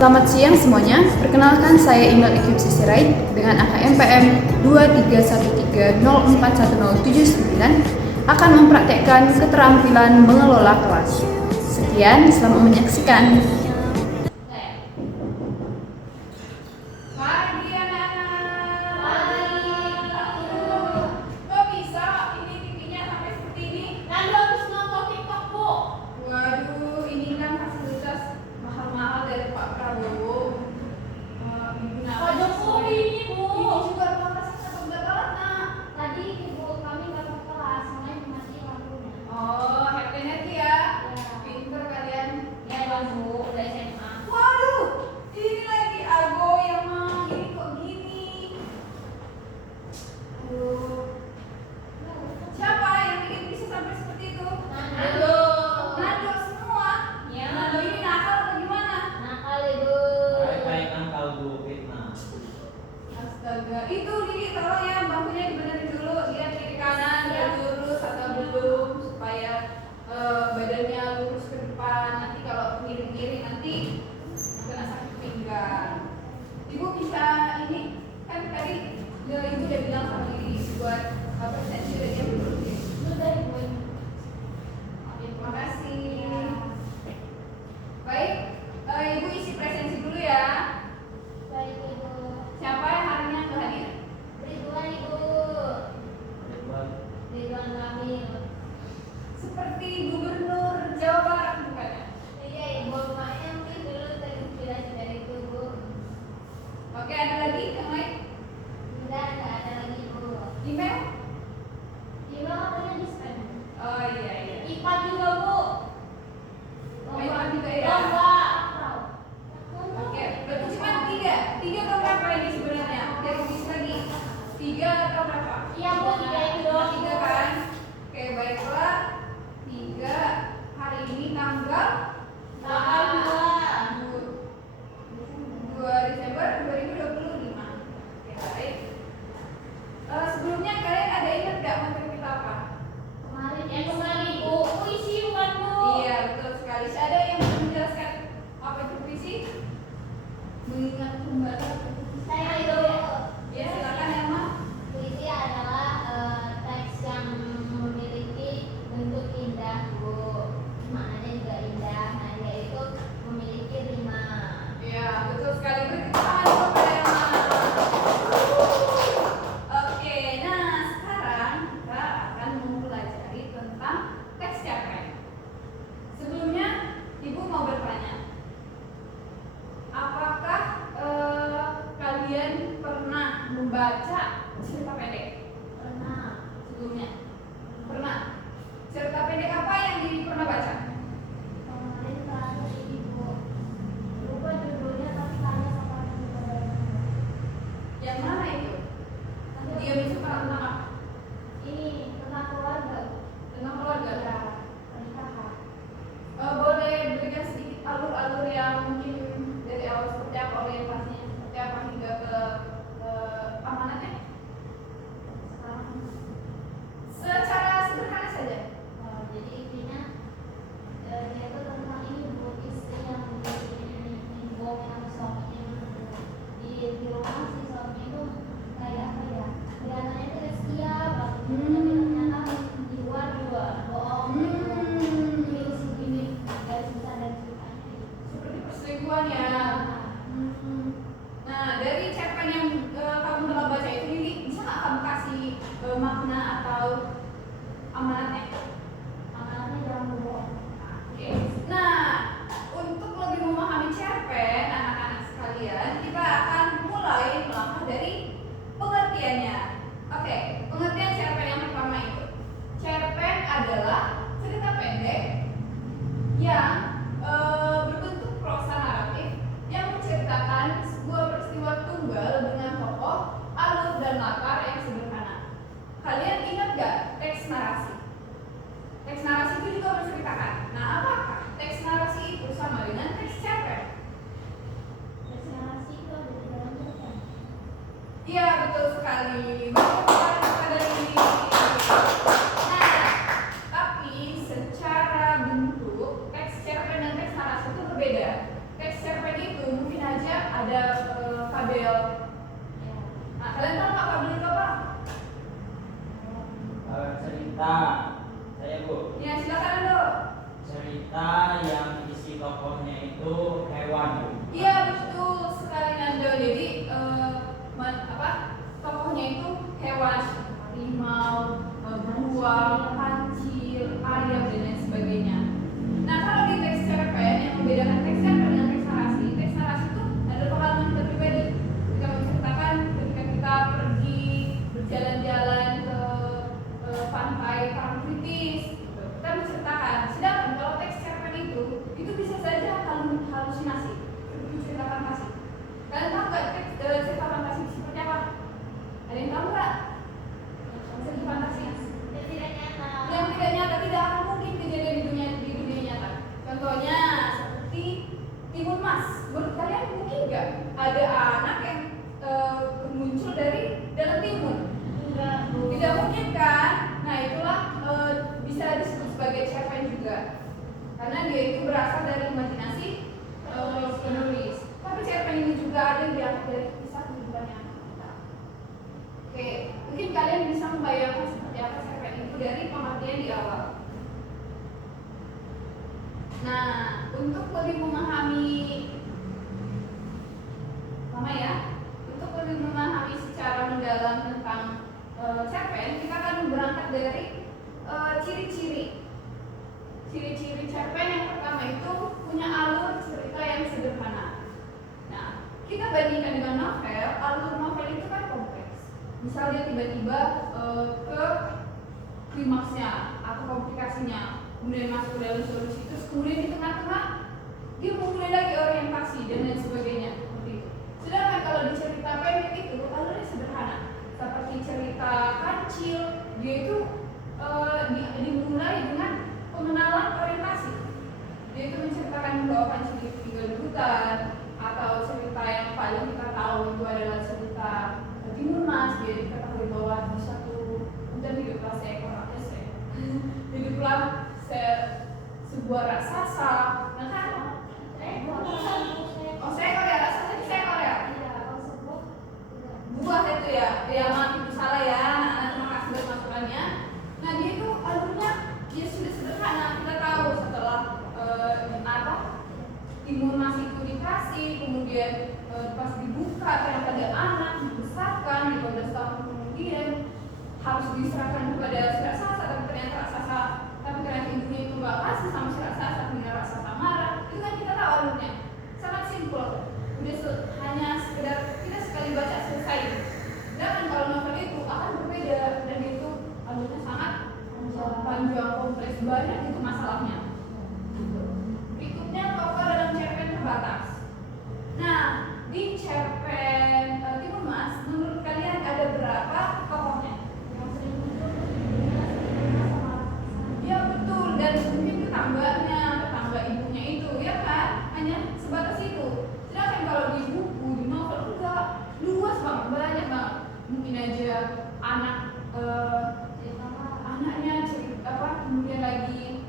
Selamat siang semuanya, perkenalkan saya Imel Ekypsi Sirait dengan angka MPM 2313041079 akan mempraktekkan keterampilan mengelola kelas. Sekian, selamat menyaksikan. Itu Didi tolong ya bangkunya dibenerin dulu, lihat kiri kanan udah lurus atau belum supaya badannya lurus ke depan. Nanti kalau miring-miring nanti kena sakit pinggang. Ibu bisa ini kan tadi ibu udah bilang sama Didi buat presensi udah dia belum sih? Sudah ibu. Terima kasih. Baik, ibu isi presensi dulu ya. Baik ibu. Siapa yang harinya nggak hadir? Ridwan ibu. Ridwan Kamil. Seperti Gubernur Jawa Barat bukannya? Iya ibu, makanya mungkin dulu terinspirasi dari itu bu. Oke, ada lagi yang lain? Enggak ada lagi ibu. Email? Email katanya di spam. Oh iya. IPA juga bu. IPA juga ya? Lomba. Oke, berarti cuma tiga atau berapa ini sebenarnya? Dari bis lagi 3 atau berapa? Iya bu, 3 itu doang. 3 kan? Oke, baiklah 3 hari ini tanggal 2 Desember 2025. Oke, baik. Sebelumnya kalian ada ingat gak materi kita apa? Kemarin bu, puisi bukan bu? Iya, betul sekali. Ada yang bisa menjelaskan apa itu puisi? Mengingat kembali Saya itu. ya, silakan ya Ma. Puisi adalah teks yang memiliki bentuk indah bu, maknanya juga indah. Nah dia itu memiliki rima. Iya, betul sekali. Beri tepuk tangan dulu kepada yang Ma. Oke, nah sekarang kita akan mempelajari tentang teks cerpen. Sebelumnya, Ibu mau bertanya, apakah kalian pernah membaca cerita pendek Pernah. sebelumnya? Pernah. Cerita pendek apa yang Didi pernah baca? Kemarin terakhir ibu lupa judulnya tapi tanya sama teman saya. Yang mana itu? Dia suka tentang apa? Ini tentang keluarga. Tentang keluarga. Ya, pernikahan. Boleh berikan sedikit alur-alur yang mungkin dari awal seperti apa, orientasinya seperti apa hingga ke amanatnya? Secara sederhana saja. Jadi intinya dia itu tentang ini bu, istri yang dibohongin sama suaminya di rumah. Si suami itu kayak apa ya, kelihatannya itu udah setia banget, tapi ternyata di luar juga bohong terus begini dari susah dan ceritanya Seperti perselingkuhan ya. Nah, dari cerpen yang kamu telah baca itu, Lili, bisa nggak kamu kasih makna atau amanatnya? amanatnya jangan berbohong. Oke. Nah, untuk lebih memahami cerpen, anak-anak sekalian, kita akan mulai melangkah dari pengertiannya. Oke, pengertian cerpen yang pertama itu, cerpen adalah cerita pendek yang berbentuk prosa naratif yang menceritakan sebuah peristiwa tunggal dengan tokoh, alur dan latar yang sederhana. Kalian ingat gak teks narasi? Teks narasi itu juga menceritakan. Nah, apakah teks narasi itu sama dengan teks cerpen? Destinasi itu ada di dalam cerpen. Iya, betul sekali. Betul kepada ini. Nah, tapi secara bentuk teks cerpen dan teks narasi itu berbeda. Teks cerpen itu mungkin karena dia itu berasal dari imajinasi penulis. Tapi cerpen ini juga ada yang diangkat dari kisah kehidupannya kita. Oke, mungkin kalian bisa membayangkan seperti apa cerpen itu dari pengertian di awal. Nah, untuk lebih memahami secara mendalam tentang cerpen, kita akan berangkat dari ciri-ciri cerpen. Yang pertama itu punya alur cerita yang sederhana. Nah, kita bandingkan dengan novel, alur novel itu kan kompleks. Misalnya tiba-tiba ke klimaksnya atau komplikasinya, kemudian masuk ke dalam solusi, terus kemudian di tengah-tengah dia memulai lagi orientasi dan lain sebagainya seperti itu. Sedangkan kalau di cerita pendek itu alurnya sederhana, seperti cerita kancil, dia itu dimulai dengan pengenalan orientasi. Dia itu menceritakan bahwa kancil itu tinggal di hutan, atau cerita yang paling kita tahu itu adalah cerita Timur Mas. Dia diketahui bahwa di satu hutan hiduplah seekor raksasa, hiduplah sebuah raksasa. Nah kan, seekor ya, raksasa itu seekor ya. Buah itu ya, maaf itu salah ya. Nah, terima kasih buat masukannya. Nah dia itu alurnya dia sudah sederhana. Kita tahu setelah Timur Mas itu dikasih, kemudian pas dibuka ternyata ada anak dibesarkan 15 tahun kemudian harus diserahkan kepada si raksasa, tapi ternyata ibunya itu nggak kasih sama si raksasa, kemudian raksasa marah. Itu kan kita tahu alurnya sangat simpel. Udah hanya sekedar kita sekali baca selesai. Dan kalau novel itu akan berbeda dan itu alurnya sangat panjang, kompleks, banyak itu masalahnya. Berikutnya tokoh dalam cerpen terbatas. Nah, di cerpen Timur Mas, menurut kalian ada berapa tokohnya? Yang sering muncul Ya betul, dan mungkin tetangga ibunya itu, ya kan? Hanya sebatas itu. Sedangkan kalau di buku, di novel enggak, luas banget, banyak banget. Mungkin aja anaknya cerita kemudian lagi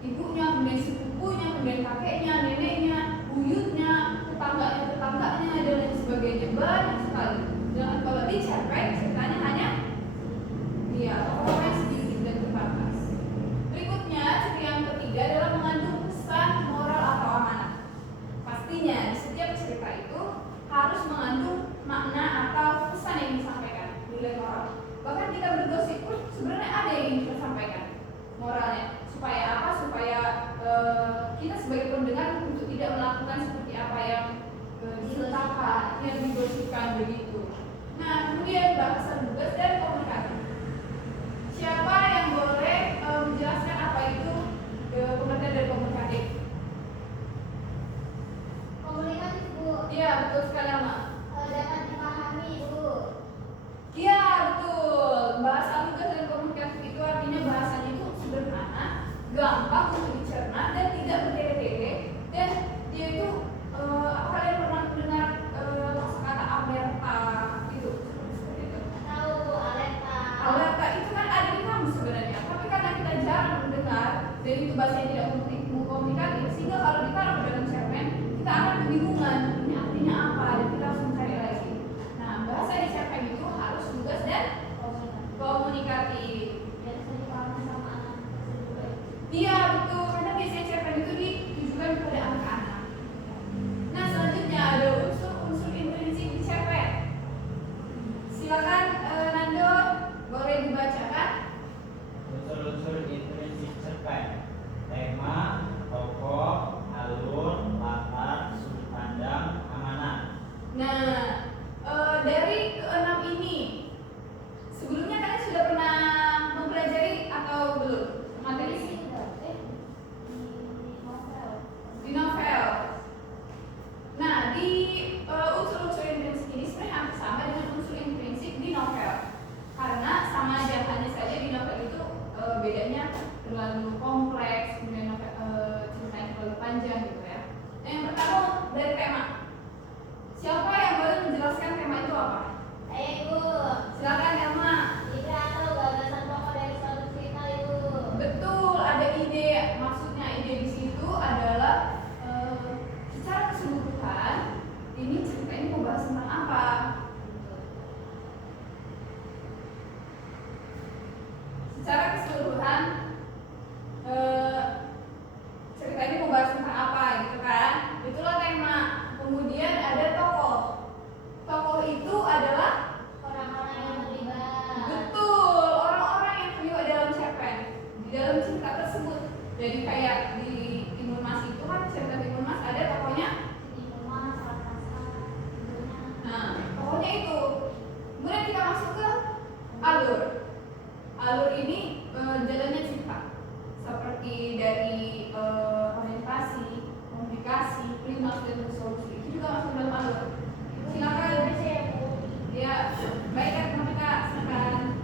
ibunya, kemudian sepupunya, kemudian kakeknya, neneknya, buyutnya, tetangganya dan lain sebagainya, banyak sekali. Jangan kalau di cerpen ceritanya hanya tokohnya sedikit dan terbatas. Berikutnya, ciri yang ketiga adalah mengandung pesan, moral atau amanat. Pastinya di setiap cerita itu harus mengandung makna atau pesan yang disampaikan, nilai moral. Bahkan kita bergosip pun sebenarnya ada yang ingin kita sampaikan moralnya. Supaya apa? Supaya kita sebagai pendengar untuk tidak melakukan seperti apa yang diceritakan, yang digosipkan begitu. Nah, kemudian bahasa lugas dan komunikasi. Siapa yang boleh menjelaskan apa itu pengertian dari komunikatif? komunikatif, Bu. Iya, betul sekali, Ama. Dapat dipahami, Bu. Iya, betul. Bahasa lugas dan komunikatif itu artinya bahasanya itu sederhana, gampang untuk dicerna dan tidak bertele-tele. Dan dia itu kalian pernah mendengar kata alerta itu? Seperti itu. Tahu alerta. Alerta itu kan ada di kamu sebenarnya, tapi karena kita jarang mendengar dan itu bahasanya tidak komunikatif, sehingga kalau ditaruh dalam cerpen kita akan kebingungan ini artinya apa dan kita harus mencari lagi. Nah, bahasa di cerpen itu harus lugas dan komunikatif. Biar bisa dipahami sama anak juga. Iya betul, karena biasanya cerpen itu ditujukan kepada anak-anak. Nah, selanjutnya ada unsur-unsur intrinsik di cerpen. Silakan Nando, boleh dibacakan. Unsur-unsur intrinsik cerpen: tema, tokoh, alur, latar, sudut pandang, amanat. Nah, dari keenam ini, sebelumnya kalian sudah pernah mempelajari atau belum materi? kayak di Timun Mas itu kan cerita Timun Mas ada tokohnya. Nah, tokohnya itu. Kemudian kita masuk ke alur. Alur ini jalannya cerita seperti dari orientasi, komunikasi, klimaks dan resolusi. Itu juga masuk dalam alur. Silakan. Ya, baik kan kita silakan.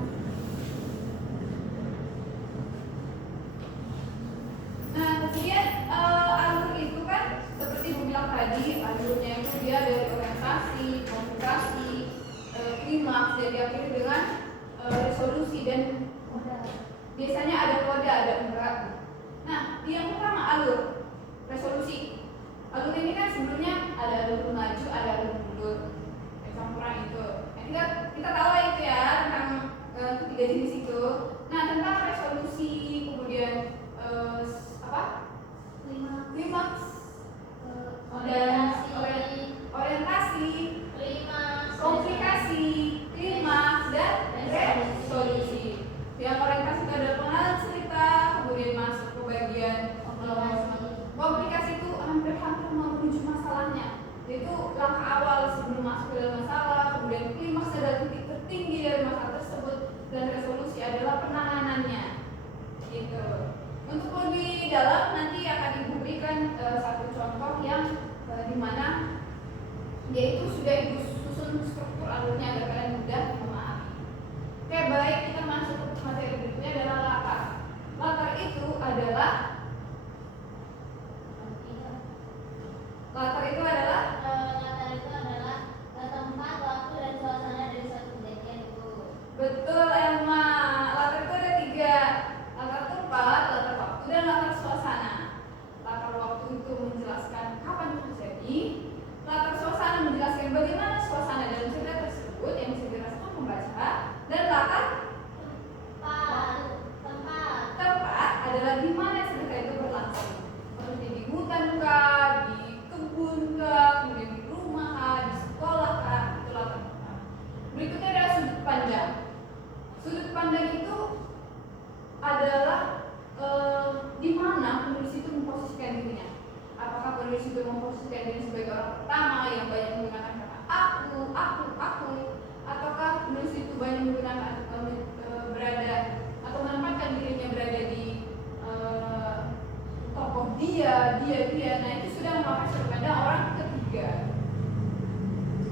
Nah, kemudian alur itu kan seperti Ibu bilang tadi, alurnya itu dia dari orientasi, komunikasi, klimaks, dan diakhiri dengan resolusi dan biasanya ada kode, ada enggak. Nah, yang pertama alur resolusi. Alur ini kan sebelumnya ada alur maju, ada alur mundur, campuran itu. Kita tahu lah itu ya tentang ketiga jenis itu. Nah, tentang resolusi, kemudian klimaks, orientasi, komplikasi, klimaks, dan resolusi. Yang orientasi itu adalah pengenalan cerita, kemudian masuk ke bagian komplikasi itu hampir-hampir menuju masalahnya. Itu langkah awal sebelum masuk ke dalam masalah, kemudian klimaks adalah titik tertinggi dari masalah tersebut, dan resolusi adalah penanganannya. Gitu. Untuk lebih dalam nanti akan diberikan satu contoh yang dimana yaitu sudah ibu susun struktur alurnya agar kalian mudah memahami. Oke, baik, kita masuk ke materi berikutnya adalah latar. Latar itu adalah tempat, waktu, dan suasana dari suatu kejadian itu. betul, Elma. Latar itu ada 3. Latar tempat, latar waktu, dan latar suasana. Latar waktu itu menjelaskan kapan itu terjadi. Latar suasana menjelaskan bagaimana suasana dalam cerita tersebut yang bisa dirasakan pembaca. Dan latar tempat adalah di mana cerita itu berlangsung. Seperti di hutan kah, di kebun kah, kemudian di rumah kah, di sekolah kah, itu latar tempat. Berikutnya adalah sudut pandang. Sudut pandang itu adalah di mana penulis itu memposisikan dirinya. Apakah penulis itu memposisikan diri sebagai orang pertama yang banyak menggunakan kata aku, ataukah penulis itu banyak menggunakan berada atau menempatkan dirinya berada di tokoh dia. Nah, itu sudah memakai sudut pandang orang ketiga.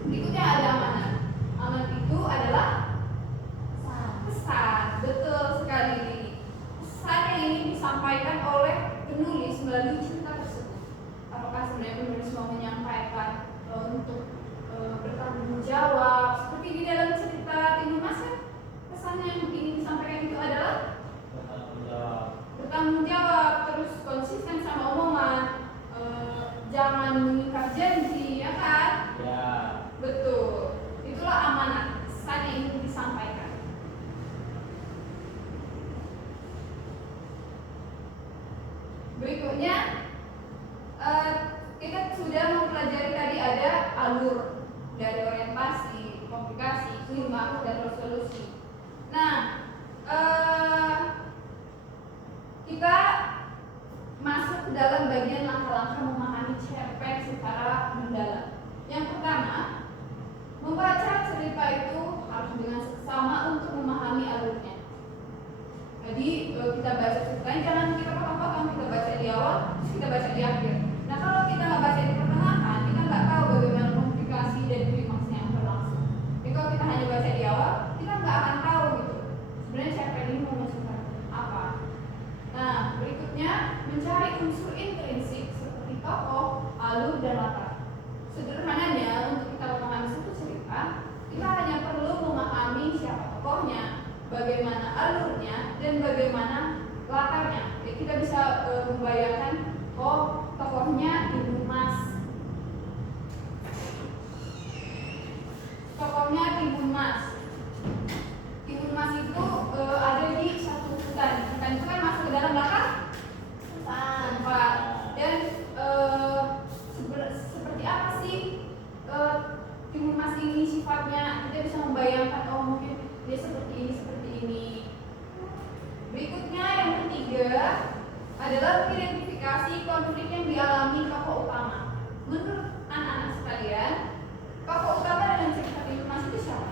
Berikutnya ada amanat. Amanat itu adalah pesan. Betul sekali. Pesan yang ingin disampaikan oleh penulis melalui cerita tersebut. Apakah sebenarnya penulis mau menyampaikan untuk bertanggung jawab seperti di dalam cerita Timun Mas kan? Pesan yang ingin disampaikan itu adalah bertanggung jawab, terus konsisten sama omongan, jangan mengikat janji, ya kan? Ya. Betul. Itulah amanat, pesan yang ingin disampaikan. Berikutnya kita sudah mempelajari tadi ada alur dari orientasi, komplikasi, klimaks, dan resolusi. Nah, kita masuk ke dalam bagian langkah-langkah memahami cerpen secara mendalam. Yang pertama, membaca cerita itu harus dengan seksama untuk memahami alurnya. Jadi kita baca ceritanya jangan kita potong-potong, kita baca di awal, terus kita baca di akhir. Nah, kalau kita nggak baca di pertengahan, kita nggak tahu bagaimana komplikasi dan klimaksnya yang berlangsung. Jadi kalau kita hanya baca di awal, kita nggak akan tahu gitu sebenarnya cerpen ini mau menunjukkan apa. Nah, berikutnya mencari unsur intrinsik seperti tokoh, alur, dan latar. Sederhananya, untuk kita memahami satu cerita, kita hanya perlu memahami siapa tokohnya, bagaimana alurnya, dan bagaimana latarnya. Jadi kita bisa membayangkan, oh tokohnya Timun Mas. Tokohnya Timun Mas. Timun Mas itu ada di satu hutan. Hutan itu kan masuk ke dalam latar tempat. Dan seperti apa sih Timun Mas ini sifatnya? Kita bisa membayangkan, oh mungkin dia seperti ini, seperti ini. Berikutnya yang ketiga adalah menurut anak-anak sekalian, tokoh utama dalam cerita Timun Mas itu siapa?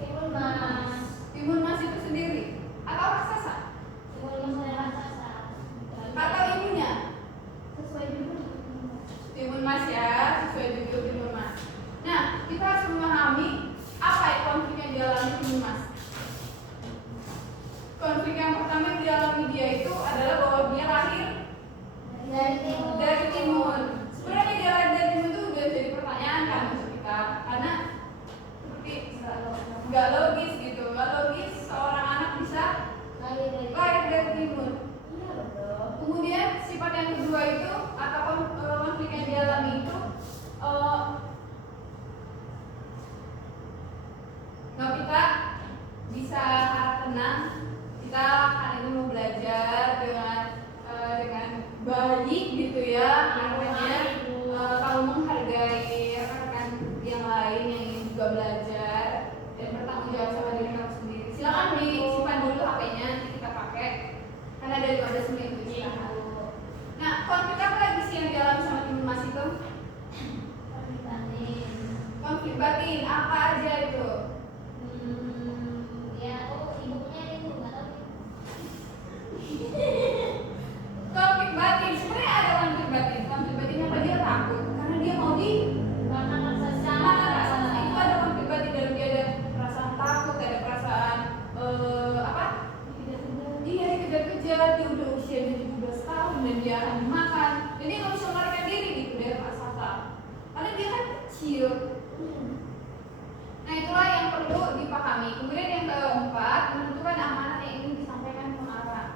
Timun Mas. Timun Mas itu sendiri atau raksasa? Timun Mas raksasa. Atau ibunya? Sesuai judul. Timun Mas ya, sesuai judul Timun Mas. Nah, kita harus memahami apa ya konflik yang dialami Timun Mas. Konflik yang pertama yang dialami dia itu adalah bahwa dia lahir dari timur. Sebenarnya dia lahir dari timur itu udah jadi pertanyaan kan untuk kita, karena seperti nggak logis gitu, nggak logis seorang anak bisa lahir dari timur. Iya betul. Kemudian sifat yang kedua itu atau konflik yang dialami itu nggak kita bisa harap tenang, kita kan ini mau belajar dengan baik gitu ya, artinya kalau menghargai rekan-rekan yang lain yang ingin juga belajar dan bertanggung jawab sama diri kamu sendiri. Silakan disimpan dulu HP-nya, nanti kita pakai karena daripada seminggu istirahat. Nah, konflik apa lagi sih yang dialami sama Timun Mas itu? Konflik batin apa aja itu? Konflik batin, sebenarnya ada konflik batin. Konflik batin apa? Dia takut karena dia mau dimakan raksasa. Itu ada konflik batin dalam dia, ada perasaan takut, ada perasaan apa? Dia dikejar-kejar, dia udah usianya 17 tahun dan dia akan dimakan. Dan dia nggak bisa melarikan diri gitu dari raksasa karena dia kan kecil. Nah, itulah yang perlu dipahami. Kemudian yang keempat, menentukan amanat yang ingin disampaikan pengarang.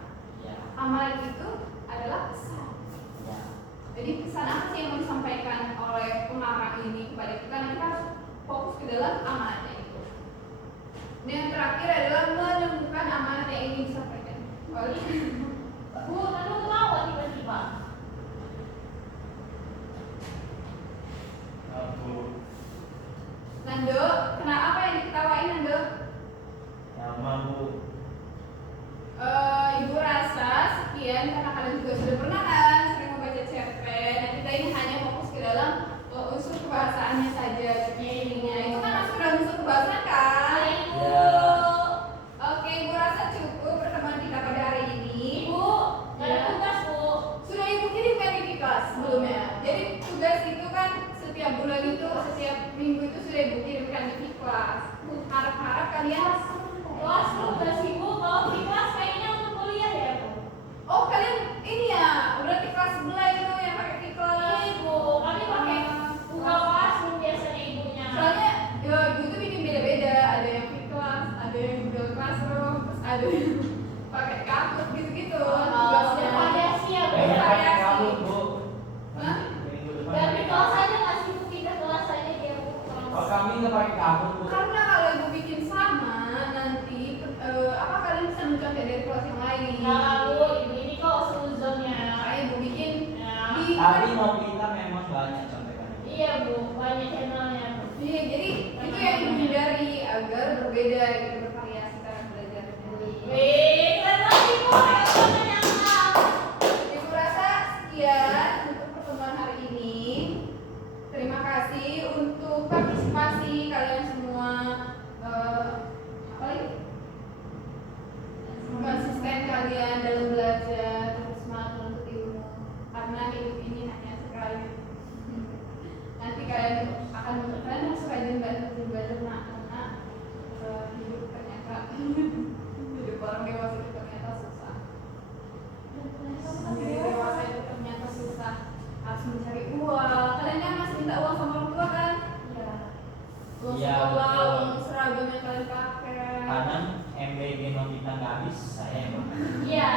Amanat itu adalah pesan. Jadi pesan apa sih yang mau disampaikan oleh pengarang ini kepada kita? Nanti kita harus fokus ke dalam amanatnya itu. Dan yang terakhir adalah menemukan amanat yang ingin disampaikan. Bu, lalu kenapa tiba-tiba? Nando, kenapa yang diketawain Nando? Mampu. Ibu rasa sekian karena kalian juga sudah pernah kan sering membaca cerpen. Nah, kita ini hanya fokus ke dalam unsur kebahasaannya saja. Ininya itu kan masuk dalam unsur kebahasaan kan? Ya. Oke, ibu rasa cukup pertemuan kita pada hari ini. Ibu, nggak ada tugas bu. Sudah ibu kirimkan di kelas sebelumnya. Jadi tugas itu kan setiap bulan itu, setiap minggu itu sudah ibu kirimkan di kelas. Harap-harap kalian Kelas tugas ibu, kalau di kelas kayaknya untuk kuliah ya bu. oh kalian ini ya berarti kelas sebelah itu yang pakai kelas. Iya ibu, kami pakai Google Classroom biasanya ibunya. Soalnya ya ibu itu bikin beda-beda, ada yang kelas, ada yang Google Classroom, terus ada yang pakai kartu gitu-gitu. Tugasnya variasi ya bu. Pakai kamu, Bu. Hah? Minggu depan Dan pakai di kelas kamu. aja nggak sih bu, kita kelas aja dia bu. Oh, kami nggak pakai kamu, Bu. Karena kalau ibu bikin sama nanti apa kalian bisa mencontoh dari kelas yang lain. Nah bu, ibu ini kok suzonnya. Makanya ibu bikin Ya. di Tapi mau kita memang banyak contekannya. Iya bu, banyak channelnya bu. Iya, jadi itu yang dihindari agar berbeda gitu, bervariasi cara belajar. Wih, keren banget ibu, yang nyangka. Ibu rasa sekian untuk pertemuan hari ini. Terima kasih untuk partisipasi kalian semua. Apa lagi? Konsisten kalian dalam belajar, terus semangat menuntut ilmu. Karena hidup ini hanya sekali. Nanti kalian akan masuk rajin belajar karena hidup ternyata hidup orang dewasa itu ternyata susah. Jadi dewasa itu ternyata susah, harus mencari uang. Kalian kan masih minta uang sama orang tua kan? Iya. Uang Iya, sekolah, betul. uang seragam yang kalian pakai. Kadang MBG non kita nggak habis, saya yang makan. Iya.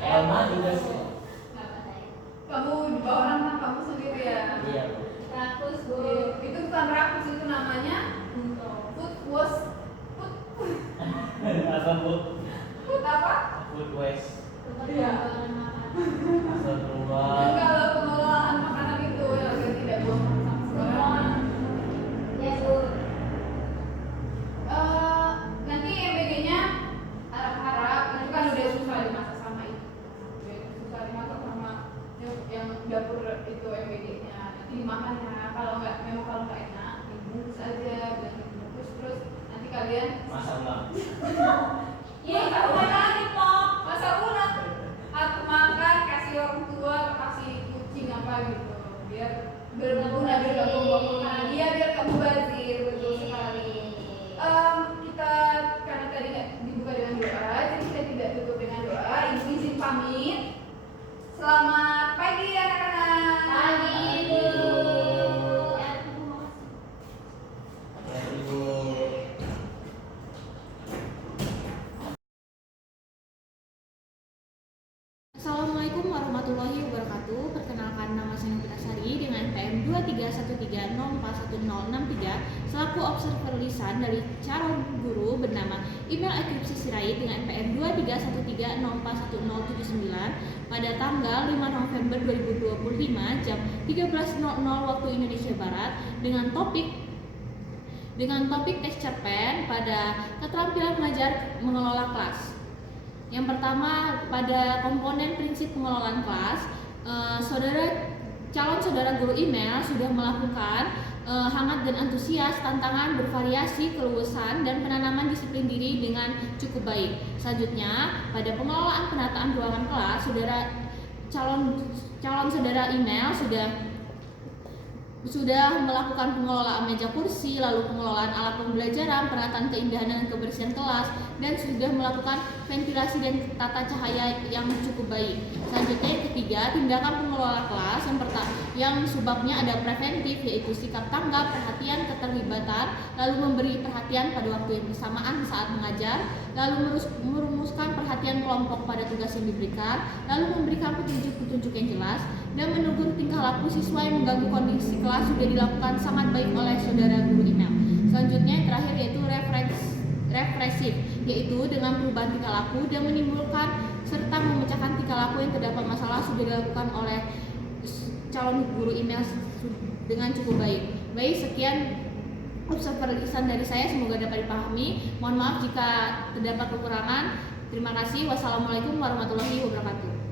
Elma juga sih. Kamu di bawah anak kamu sendiri ya? Iya, Bu. Rakus bu. Itu bukan rakus, itu namanya food waste. Apa, Bu? Food apa? Food waste. Iya. Dan Astagfirullah. kalau pengolahan makanan itu ya agar tidak buang sampah sembarangan. Ya bu. Nanti MBG-nya harap-harap itu kan udah susah dimasak sama itu. Udah susah dimasak sama yang dapur itu MBG-nya. Nanti dimakan ya. Kalau nggak enak, dibungkus aja, bilang dibungkus terus nanti kalian Masa ulang. Iya, kamu lagi pop. masa ulang atau makan kasih orang tua, kasih kucing apa gitu, biar berguna, biar gak buang makanan, iya biar kamu bazir, betul sekali. Kita karena tadi nggak dibuka dengan doa, jadi saya tidak tutup dengan doa. Ibu izin pamit. Selamat pagi anak-anak. Pagi, Bu. Ya, Bu, makasih. Ya, Ibu. Assalamualaikum warahmatullahi wabarakatuh. Perkenalkan, nama saya Novita Sari dengan NPM 2313041063 selaku observer lisan dari calon guru bernama Email Ekripsi Sirait dengan NPM 2313041079 pada tanggal 5 November 2025 jam 13.00 waktu Indonesia Barat dengan topik tes cerpen pada keterampilan mengajar mengelola kelas. Yang pertama, pada komponen prinsip pengelolaan kelas, calon saudara guru email sudah melakukan hangat dan antusias tantangan bervariasi keluasan dan penanaman disiplin diri dengan cukup baik. Selanjutnya, pada pengelolaan penataan ruangan kelas, calon saudara email sudah melakukan pengelolaan meja kursi, lalu pengelolaan alat pembelajaran, penataan keindahan dan kebersihan kelas, dan sudah melakukan ventilasi dan tata cahaya yang cukup baik. Selanjutnya yang ketiga, tindakan pengelola kelas yang sebabnya ada preventif, yaitu sikap tanggap, perhatian, keterlibatan, lalu memberi perhatian pada waktu yang bersamaan saat mengajar, lalu merumuskan perhatian kelompok pada tugas yang diberikan, lalu memberikan petunjuk-petunjuk yang jelas, dan menegur tingkah laku siswa yang mengganggu kondisi kelas sudah dilakukan sangat baik oleh saudara guru email. Selanjutnya yang terakhir yaitu represif, yaitu dengan perubahan tingkah laku dan menimbulkan serta memecahkan tingkah laku yang terdapat masalah sudah dilakukan oleh calon guru email dengan cukup baik. Baik, sekian observer lisan dari saya, semoga dapat dipahami. Mohon maaf jika terdapat kekurangan. Terima kasih. Wassalamualaikum warahmatullahi wabarakatuh.